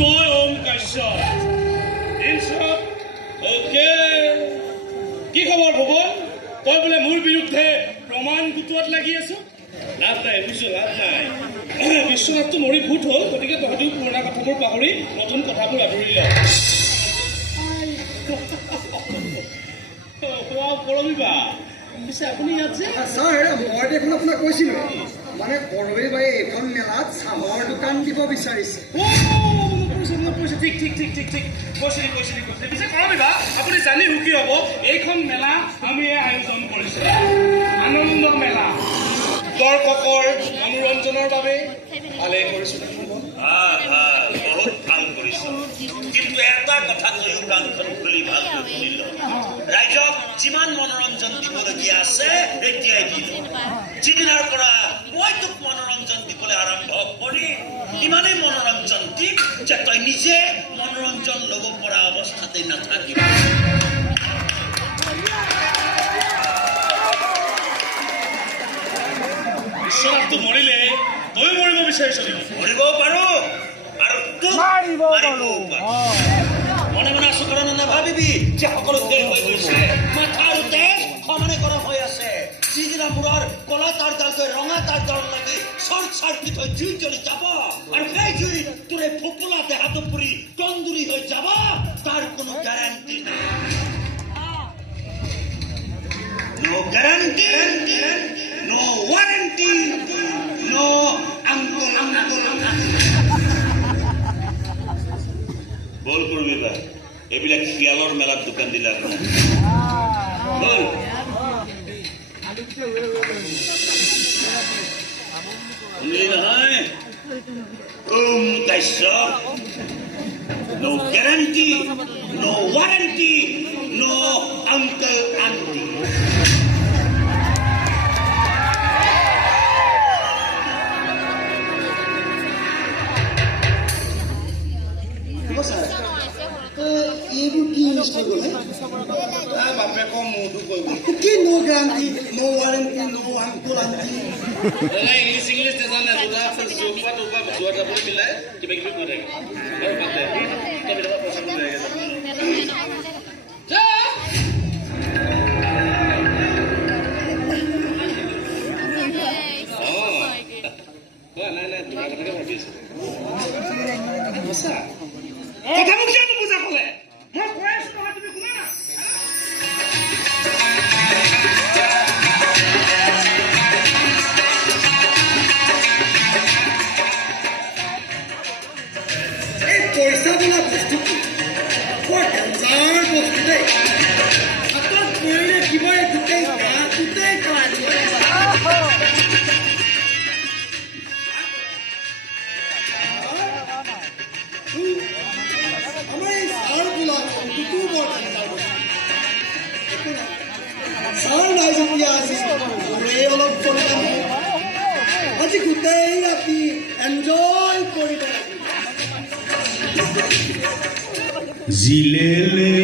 মই ওম কাশ্যপ। অ'কে, কি খবৰ ভুৱন? তই বোলে মোৰ বিৰুদ্ধে প্ৰমাণ গোটোৱাত লাগি আছো? লাভ নাই বুজিছো, লাভ নাই। বিশ্বনাথটো মৰি ভূত হ'ল, গতিকে তহঁতিও পুৰণা কথাবোৰ পাহৰি নতুন কথাবোৰ আদৰি ল। কৰবিবা পিছে আপুনি ইয়াত যে? ছাৰ, মই দেখোন আপোনাক কৈছিলো মানে কৰবী বাই এইখন মেলাত চাহৰ দোকান দিব বিচাৰিছে। ঠিক ঠিক ঠিক ঠিক ঠিক কৈছিলি। পিছে কৰবিবা আপুনি জানি সুখী হ'ব, এইখন মেলা আমি আয়োজন কৰিছো। আনন্দ মেলা, দৰ্শকৰ মনোৰঞ্জনৰ বাবে ভালে কৰিছো। বহুত ভাল কৰিছ, কিন্তু এটা কথা কৈও কাণখন খুলি ভালকৈ শুনিল। ৰাইজক যিমান মনোৰঞ্জন দিবলগীয়া আছে এতিয়াই দিল। যিদিনাৰ পৰা মই তোক মনোৰঞ্জন দিবলৈ আৰম্ভ কৰিম, ইমানেই মনোৰঞ্জন দিম যে তই নিজে মনোৰঞ্জন ল'ব পৰা অৱস্থাতে নাথাকিব। বিশ্বনাথটো মৰিলে তয়ো মৰিব বিচাৰিছ নেকি? মৰিব পাৰো আৰু তোক মাৰিব পাৰো। মনে মনে আছো কাৰণে নাভাবিবি যে সকলো শেষ হৈ গৈছে। মাথাৰ তেজ সমানে গৰম হৈ আছে। যিদিনা মূৰৰ কলা তাৰ ডালকৈ ৰঙা তাৰ দল লাগি চৰ্ট চাৰ্কিট হৈ জুই জ্বলি যাব আৰু সেই জুই তোৰে ফোপোলা দেহাটো পুৰি তন্দুৰি হৈ যাব, তাৰ কোনো গ্যাৰাণ্টি নাই। নো গ্যাৰাণ্টি, নো ওয়াৰেন্টি, নো আঙ্কল। বল কৰবি বা এইবিলাক শিয়ালৰ মেলাত দোকান দিলা বল নহয়। ওম কাশ্যপ, নো গ্যাৰান্টি, নো ওয়াৰেন্টি, নো আঙ্কল আন্টি। এইবোৰ কি ইনষ্টল গ'লে? বাপেক মোৰটো কৈ গ'ল। কি নো গ্যাৰাণ্টি, নো ৱাৰেণ্টি, নো আংকুল আণ্টি? ইংলিছ নাজানে, জোপা টোপা যোৱা টাপৰি মিলাই কিবা কিবি কৈ থাকে আৰু পাতে পইচা নাই তোমাৰ কথাকে ভাবি আছো। কথা মোক কিয় নুবুজা ক'লে? মই কৈ আছো নহয়, তুমি শুনা না। এই পইচা বোলা বস্তুটো বৰ ডেঞ্জাৰ বস্তু দেই। হাতত পৰিলে কিবাই গোটেই গাটোতেই কৰাই দিয়ে। আমাৰ এই ছাৰ বোলা বস্তুটো বৰ ডেঞ্জাৰ বস্তু। ছাৰ নাই যেতিয়া আজি মোৰে অলপ পৰিমাণ আজি গোটেই ৰাতি এনজয় কৰিব লাগিব। জিলেলে